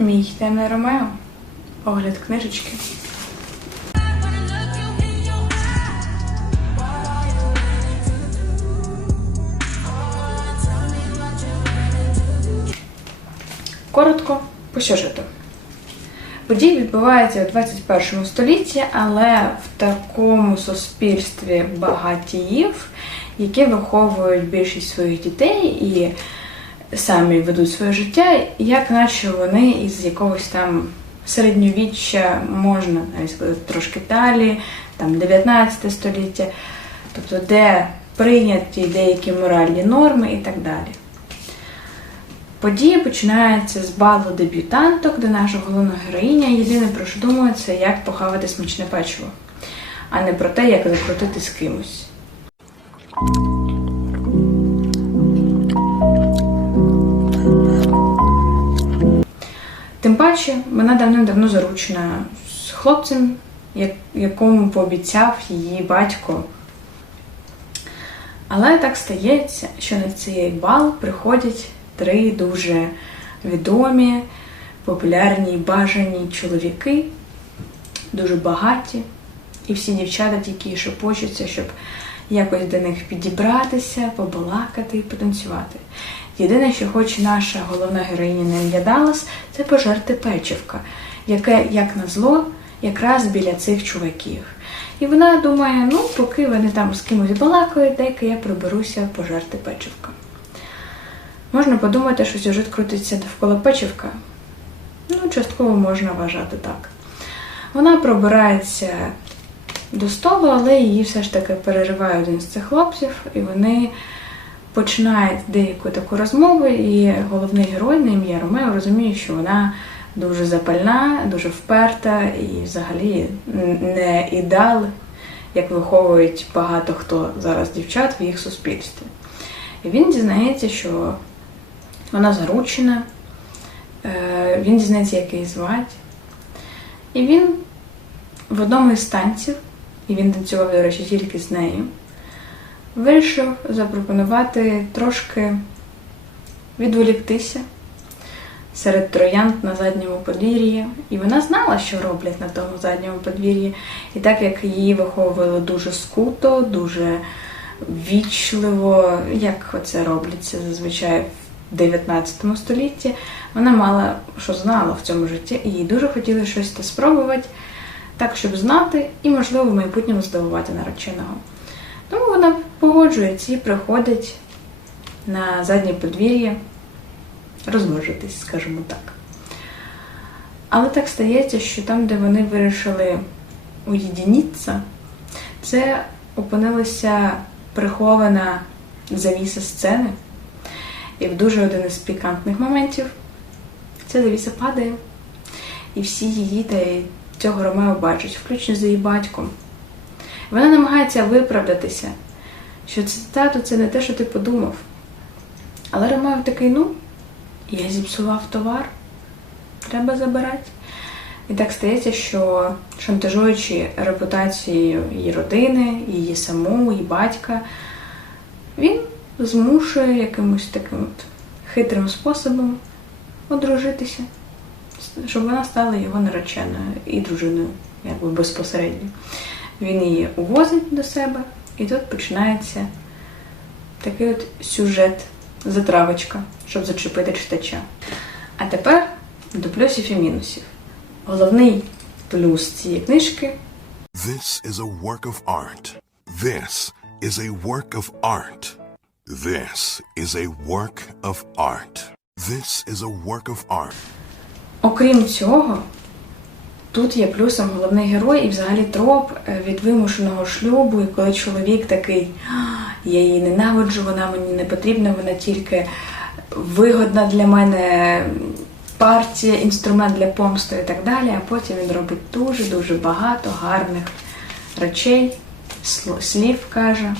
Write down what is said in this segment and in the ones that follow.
Мій темний Ромео. Огляд книжечки. Коротко по сюжету. Події відбуваються у 21 столітті, але в такому суспільстві багатіїв, які виховують більшість своїх дітей і самі ведуть своє життя, як наче вони із якогось там середньовіччя можна навіть сказати трошки далі, там 19 століття, тобто де прийняті деякі моральні норми і так далі. Події починаються з балу дебютанток, де наша головна героїня єдине про що думає, це як похавати смачне печиво, а не про те, як закрутити з кимось. Паче, вона давним-давно заручена з хлопцем, якому пообіцяв її батько. Але так стається, що на цей бал приходять три дуже відомі, популярні бажані чоловіки, дуже багаті, і всі дівчата тільки шепочуться, щоб якось до них підібратися, побалакати і потанцювати. Єдине, що хоче наша головна героїня на ім'я це пожерти печивка, яке, як назло, якраз біля цих чуваків. І вона думає, ну, поки вони там з кимось балакають, дай-ка я приберуся пожерти печивка. Можна подумати, що сюжет крутиться довкола печивка. Ну, частково можна вважати так. Вона пробирається до столу, але її все ж таки перериває один з цих хлопців, і вони починають деяку таку розмову, і головний герой на ім'я Ромео розуміє, що вона дуже запальна, дуже вперта і взагалі не ідеал, як виховують багато хто зараз дівчат в їх суспільстві. І він дізнається, що вона заручена, е, він дізнається, як її звати. І він в одному із танців, і він танцював, до речі, тільки з нею, вирішив запропонувати трошки відволіктися серед троянд на задньому подвір'ї. І вона знала, що роблять на тому задньому подвір'ї. І так як її виховували дуже скуто, дуже вічливо, як це робляться зазвичай в 19 столітті, вона мала, що знала в цьому житті, і їй дуже хотіли щось та спробувати, так, щоб знати і, можливо, в майбутньому здивувати нареченого. Тому вона погоджується і приходить на заднє подвір'я розважитись, скажімо так. Але так стається, що там, де вони вирішили уєдинитися, це опинилася прихована завіса сцени. І в дуже один із пікантних моментів ця завіса падає. І всі її та цього Ромео бачать, включно з її батьком. Вона намагається виправдатися, що цитату це не те, що ти подумав. Але Ромео такий, ну, я зіпсував товар, треба забирати. І так стається, що шантажуючи репутацією її родини, її саму, її батька, він змушує якимось таким от хитрим способом одружитися, щоб вона стала його нареченою і дружиною, якби безпосередньо. Він її увозить до себе, і тут починається такий от сюжет, затравочка, щоб зачепити читача. А тепер до плюсів і мінусів. Головний плюс цієї книжки This is a work of art. This is a work of art. This is a work of art. This is a work of art. Окрім цього, тут є плюсом головний герой і взагалі троп е, від вимушеного шлюбу, і коли чоловік такий, я її ненавиджу, вона мені не потрібна, вона тільки вигодна для мене партія, інструмент для помсти і так далі. А потім він робить дуже-дуже багато гарних речей, слів каже.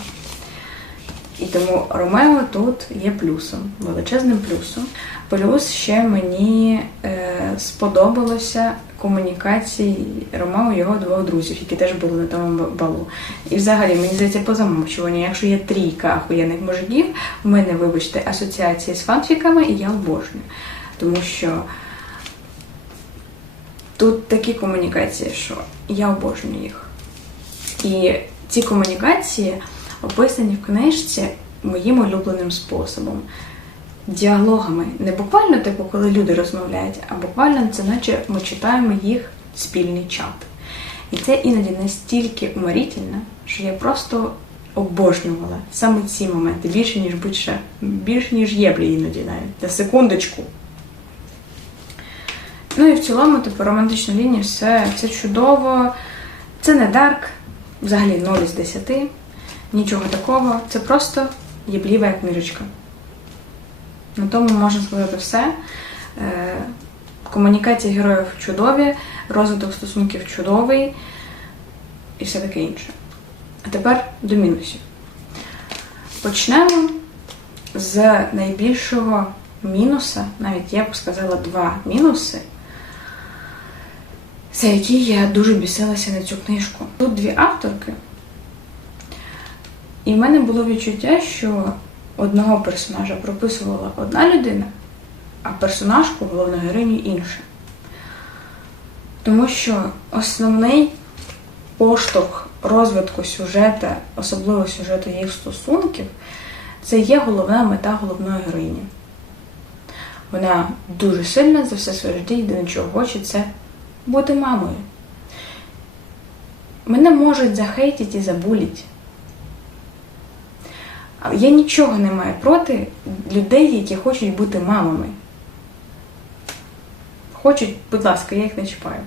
І тому Ромео тут є плюсом, величезним плюсом. Плюс ще мені е, сподобалося комунікації Ромео і його двох друзів, які теж були на тому балу. І взагалі, мені здається, по замовчуванню, якщо є трійка ахуєнних мужиків, в мене, вибачте, асоціації з фанфіками, і я обожнюю. Тому що Тут такі комунікації, що я обожнюю їх. І ці комунікації описані в книжці моїм улюбленим способом. Діалогами. Не буквально, типу, коли люди розмовляють, а буквально це наче ми читаємо їх спільний чат. І це іноді настільки уморительно, що я просто обожнювала саме ці моменти, більше, ніж будь-що, більше, ніж єблі іноді навіть. На секундочку. Ну і в цілому, типу, романтична лінія, все, все чудово. Це не дарк, взагалі 0 з 10. Нічого такого. Це просто єбліва книжечка. На тому можна сказати все. Е, Комунікація героїв чудові, розвиток стосунків чудовий і все таке інше. А тепер до мінусів. Почнемо з найбільшого мінуса, навіть я б сказала два мінуси, за які я дуже бісилася на цю книжку. Тут дві авторки, і в мене було відчуття, що одного персонажа прописувала одна людина, а персонажку головну героїню інша. Тому що основний поштовх розвитку сюжета, особливо сюжету їх стосунків, це є головна мета головної героїні. Вона дуже сильна за все своє життя, єдине чого хоче, це бути мамою. Мене можуть захейтити і забулять. Я нічого не маю проти людей, які хочуть бути мамами. Хочуть, будь ласка, я їх не чіпаю.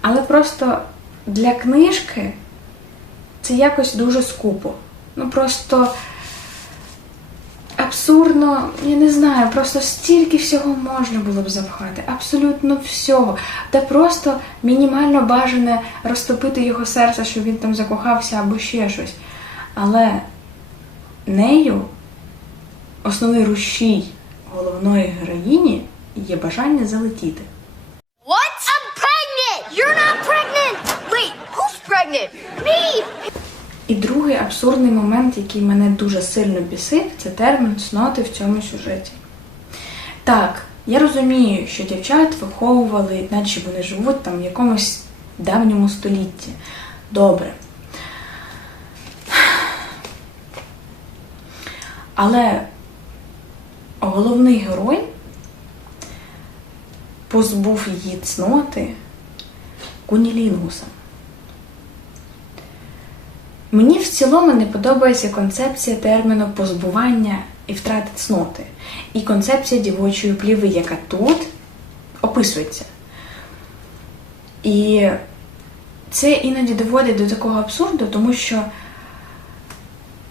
Але просто для книжки це якось дуже скупо. Ну просто абсурдно, я не знаю, просто стільки всього можна було б запхати. Абсолютно всього. Та просто мінімально бажане розтопити його серце, щоб він там закохався або ще щось. Але нею основний рушій головної героїні є бажання залетіти. What? I'm pregnant! You're not pregnant! Wait, who's pregnant? Me! І другий абсурдний момент, який мене дуже сильно бісив, це термін цноти в цьому сюжеті. Так, я розумію, що дівчат виховували, наче вони живуть там в якомусь давньому столітті. Добре. Але головний герой позбув її цноти кунілінгусом. Мені в цілому не подобається концепція терміну позбування і втрати цноти, і концепція дівочої пліви, яка тут описується. І це іноді доводить до такого абсурду, тому що,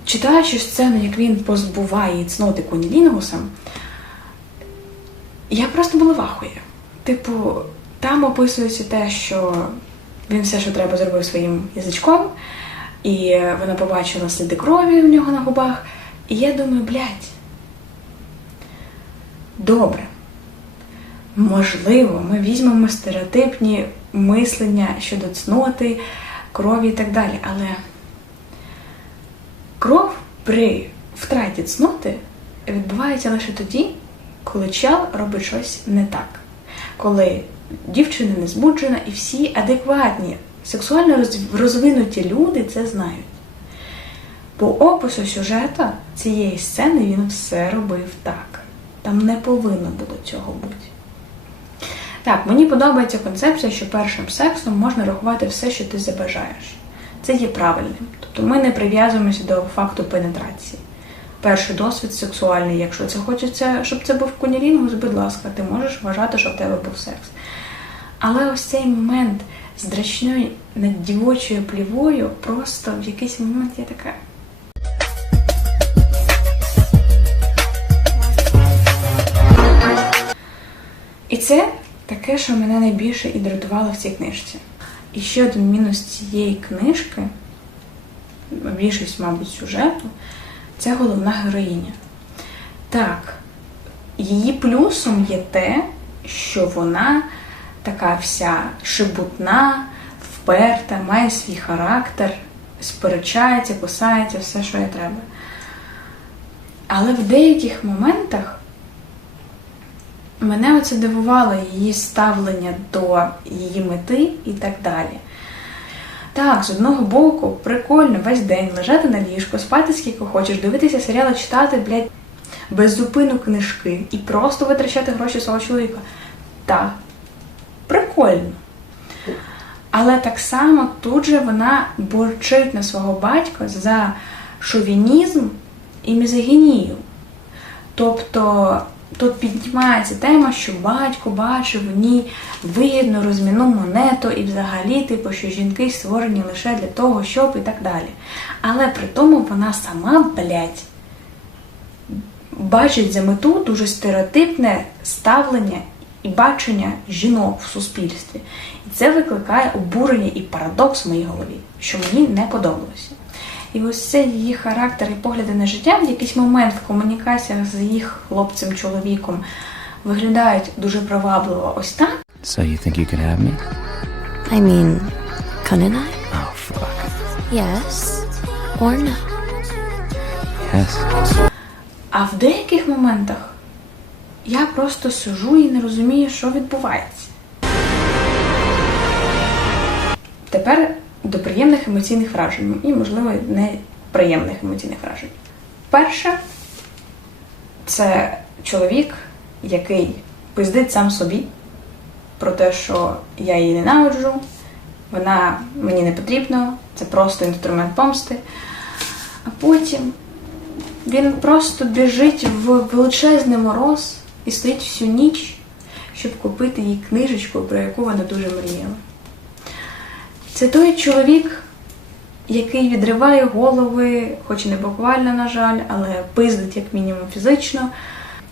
читаючи сцену, як він позбуває цноти кунілінгусом, я просто була в ахуї. Типу, там описується те, що він все, що треба, зробив своїм язичком, і вона побачила сліди крові у нього на губах. І я думаю, блядь, добре. Можливо, ми візьмемо стереотипні мислення щодо цноти, крові і так далі. Але кров при втраті цноти відбувається лише тоді, коли чел робить щось не так. Коли дівчина не збуджена і всі адекватні, сексуально розвинуті люди це знають. По опису сюжету цієї сцени він все робив так. Там не повинно було цього бути. Так, мені подобається концепція, що першим сексом можна рахувати все, що ти забажаєш. Це є правильним. Тобто ми не прив'язуємося до факту пенетрації. Перший досвід сексуальний, якщо це хочеться, щоб це був кунілінгус, будь ласка, ти можеш вважати, що в тебе був секс. Але ось цей момент з драчною над дівочою плівою, просто в якийсь момент я така. І це таке, що мене найбільше і дратувало в цій книжці. І ще один мінус цієї книжки, більшість, мабуть, сюжету, це головна героїня. Так, її плюсом є те, що вона така вся шибутна, вперта, має свій характер, сперечається, кусається, все, що їй треба. Але в деяких моментах Мене оце дивувало її ставлення до її мети і так далі. Так, з одного боку, прикольно весь день лежати на ліжку, спати скільки хочеш, дивитися серіали, читати, блядь, без зупину книжки і просто витрачати гроші свого чоловіка. Так, прикольно. Але так само тут же вона борчить на свого батька за шовінізм і мізогінію. Тобто тут піднімається тема, що батько бачив в ній вигідну розмінну монету і взагалі, типу, що жінки створені лише для того, щоб і так далі. Але при тому вона сама, блядь, бачить за мету дуже стереотипне ставлення і бачення жінок в суспільстві. І це викликає обурення і парадокс в моїй голові, що мені не подобалося. І ось цей її характер і погляди на життя в якийсь момент в комунікаціях з їх хлопцем-чоловіком виглядають дуже привабливо ось так. So you think you could have me? I mean, couldn't I? Oh, fuck. Yes. Or no? Yes. А в деяких моментах я просто сижу і не розумію, що відбувається. Тепер до приємних емоційних вражень і, можливо, неприємних емоційних вражень. Перше, це чоловік, який пиздить сам собі про те, що я її ненавиджу, вона мені не потрібна, це просто інструмент помсти. А потім він просто біжить в величезний мороз і стоїть всю ніч, щоб купити їй книжечку, про яку вона дуже мріяла. Це той чоловік, який відриває голови, хоч і не буквально, на жаль, але пиздить як мінімум фізично,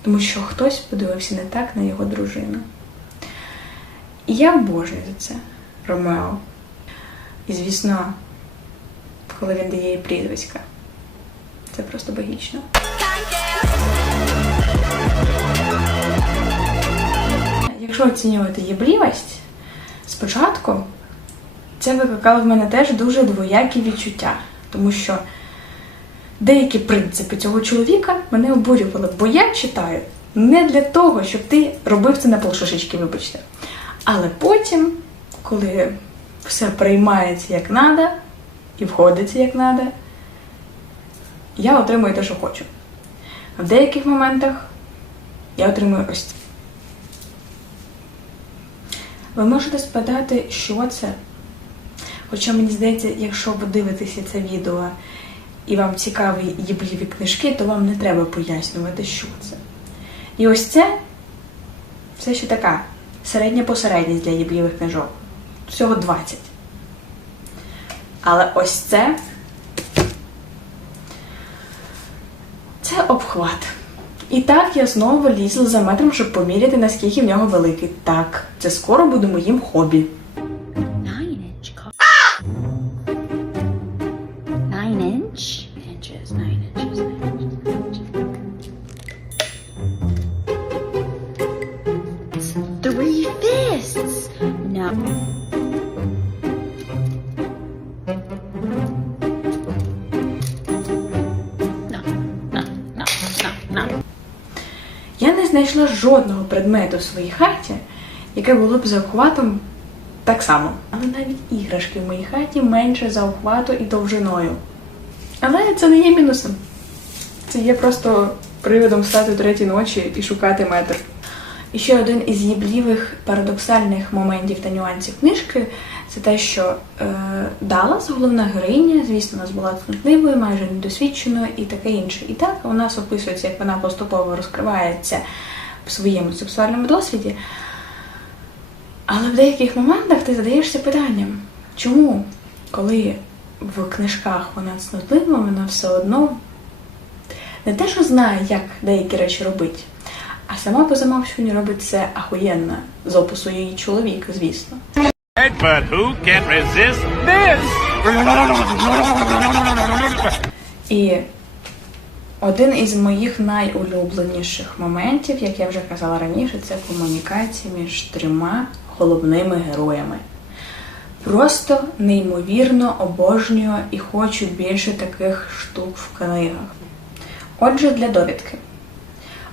тому що хтось подивився не так на його дружину. І я обожнюю за це Ромео. І, звісно, коли він дає їй прізвиська. Це просто богічно. Якщо оцінювати єблівість, спочатку це викликало в мене теж дуже двоякі відчуття, тому що деякі принципи цього чоловіка мене обурювали, бо я читаю не для того, щоб ти робив це на полшишечки, вибачте. Але потім, коли все приймається як надо і входиться як надо, я отримую те, що хочу. В деяких моментах я отримую ось. Ви можете спитати, що це? Хоча мені здається, якщо ви дивитеся це відео і вам цікаві їбліві книжки, то вам не треба пояснювати, що це. І ось це все ще така середня посередність для їблівих книжок. Всього 20. Але ось це це обхват. І так я знову лізла за метром, щоб поміряти, наскільки в нього великий. Так, це скоро буде моїм хобі. Inches, nine inches, nine inches. Я не знайшла жодного предмету в своїй хаті, яке було б за охватом так само. Але навіть іграшки в моїй хаті менше за охвату і довжиною. Але це не є мінусом. Це є просто приводом стати третій ночі і шукати метр. І ще один із їблівих парадоксальних моментів та нюансів книжки це те, що е, Даллас, головна героїня, звісно, у нас була цнотливою, майже недосвідченою і таке інше. І так у нас описується, як вона поступово розкривається в своєму сексуальному досвіді. Але в деяких моментах ти задаєшся питанням, чому, коли в книжках вона цнотлива, вона все одно не те, що знає, як деякі речі робить, а сама по замовчуванню робить це ахуєнно з опису її чоловіка, звісно. But who can resist this? І один із моїх найулюбленіших моментів, як я вже казала раніше, це комунікація між трьома головними героями. Просто неймовірно обожнюю і хочу більше таких штук в книгах. Отже, для довідки.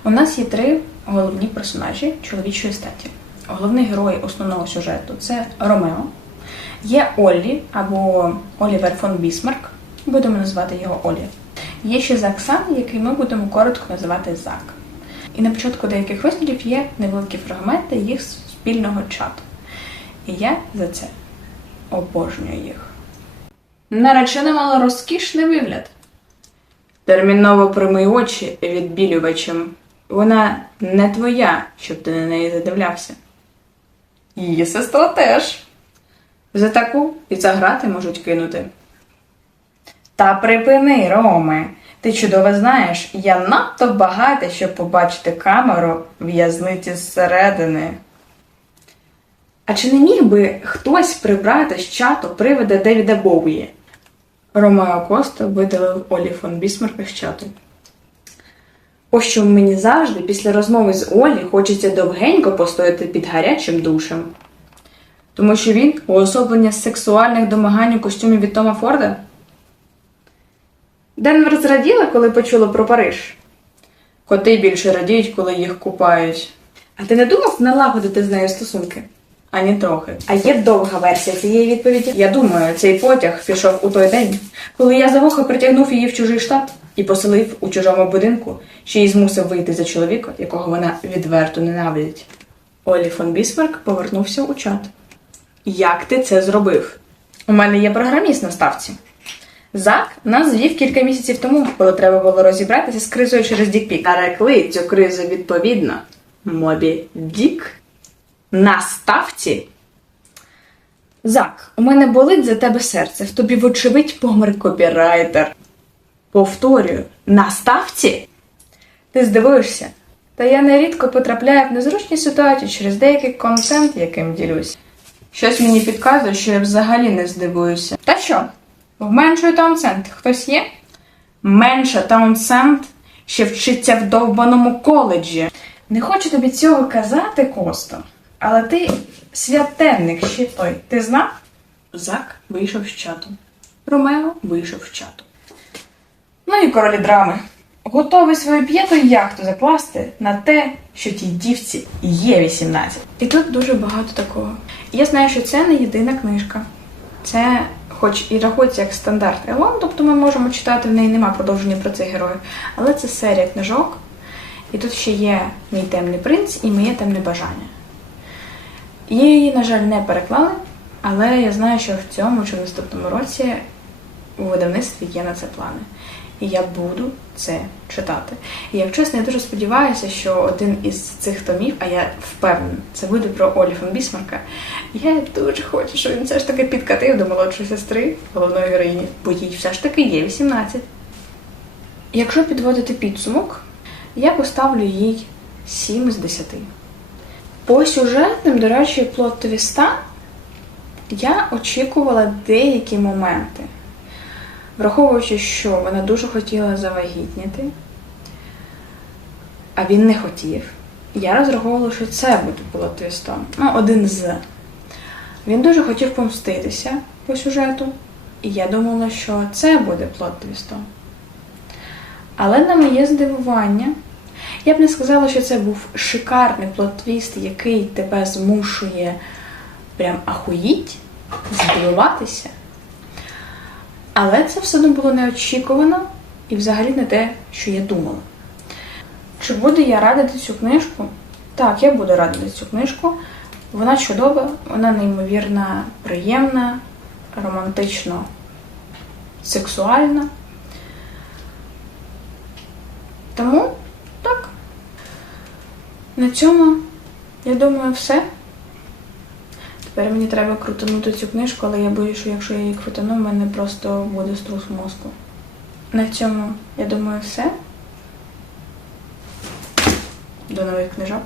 У нас є три головні персонажі чоловічої статі. Головний герой основного сюжету це Ромео. Є Оллі або Олівер фон Бісмарк. Будемо називати його Олі. Є ще Зак Сан, який ми будемо коротко називати Зак. І на початку деяких розділів є невеликі фрагменти їх спільного чату. І я за це обожнюю їх. Наречена мала розкішний вигляд. Терміново примий очі відбілювачем. Вона не твоя, щоб ти на неї задивлявся. Її сестра теж. За таку і за грати можуть кинути. Та припини, Роме. Ти чудово знаєш, я надто багата, щоб побачити камеру в'язниці зсередини. А чи не міг би хтось прибрати з чату привида Девіда Боуї? Ромео Коста видалив Олі фон Бісмарка з чату. Ось що мені завжди після розмови з Олі хочеться довгенько постояти під гарячим душем. Тому що він уособлення сексуальних домагань у костюмі від Тома Форда. Денвер зраділа, коли почула про Париж. Коти більше радіють, коли їх купають. А ти не думав налагодити з нею стосунки? Ані трохи. А є довга версія цієї відповіді. Я думаю, цей потяг пішов у той день, коли я за вухо притягнув її в чужий штат і поселив у чужому будинку, що її змусив вийти за чоловіка, якого вона відверто ненавидить. Олі фон Бісмарк повернувся у чат. Як ти це зробив? У мене є програміст на ставці. Зак нас звів кілька місяців тому, коли треба було розібратися з кризою через Дікпік. Нарекли цю кризу відповідно. Мобі Дік на ставці. Зак, у мене болить за тебе серце. В тобі, вочевидь, помер копірайтер. Повторюю, на ставці? Ти здивуєшся. Та я нерідко потрапляю в незручні ситуації через деякий контент, яким ділюсь. Щось мені підказує, що я взагалі не здивуюся. Та що? Вменшує Таунсенд. Хтось є? Менша Таунсенд ще вчиться в довбаному коледжі. Не хочу тобі цього казати, Косто, але ти святенник ще той. Ти знав? Зак вийшов з чату. Ромео вийшов з чату. Ну і королі драми. Готовий свою п'яту яхту закласти на те, що тій дівці є 18. І тут дуже багато такого. Я знаю, що це не єдина книжка. Це, хоч і рахується як стандарт Елон, тобто ми можемо читати, в неї нема продовження про цих героїв, але це серія книжок. І тут ще є мій темний принц і моє темне бажання. Її, на жаль, не переклали, але я знаю, що в цьому чи в наступному році у видавництві є на це плани. І я буду це читати. І як чесно, я дуже сподіваюся, що один із цих томів, а я впевнена, це буде про Олі фон Бісмарка. Я дуже хочу, щоб він все ж таки підкатив до молодшої сестри головної героїні, бо їй все ж таки є 18. Якщо підводити підсумок, я поставлю їй 7 з 10. По сюжетним, до речі, плот твіста я очікувала деякі моменти. Враховуючи, що вона дуже хотіла завагітніти, а він не хотів. Я розраховувала, що це буде плот твістом. Ну, один з. Він дуже хотів помститися по сюжету, і я думала, що це буде плот твістом. Але на моє здивування, я б не сказала, що це був шикарний плот-твіст, який тебе змушує прям ахуїть, здивуватися. Але це все одно було неочікувано і взагалі не те, що я думала. Чи буду я радити цю книжку? Так, я буду радити цю книжку. Вона чудова, вона неймовірно приємна, романтично сексуальна. Тому. На цьому, я думаю, все. Тепер мені треба крутанути цю книжку, але я боюся, що якщо я її крутану, в мене просто буде струс мозку. На цьому, я думаю, все. До нових книжок.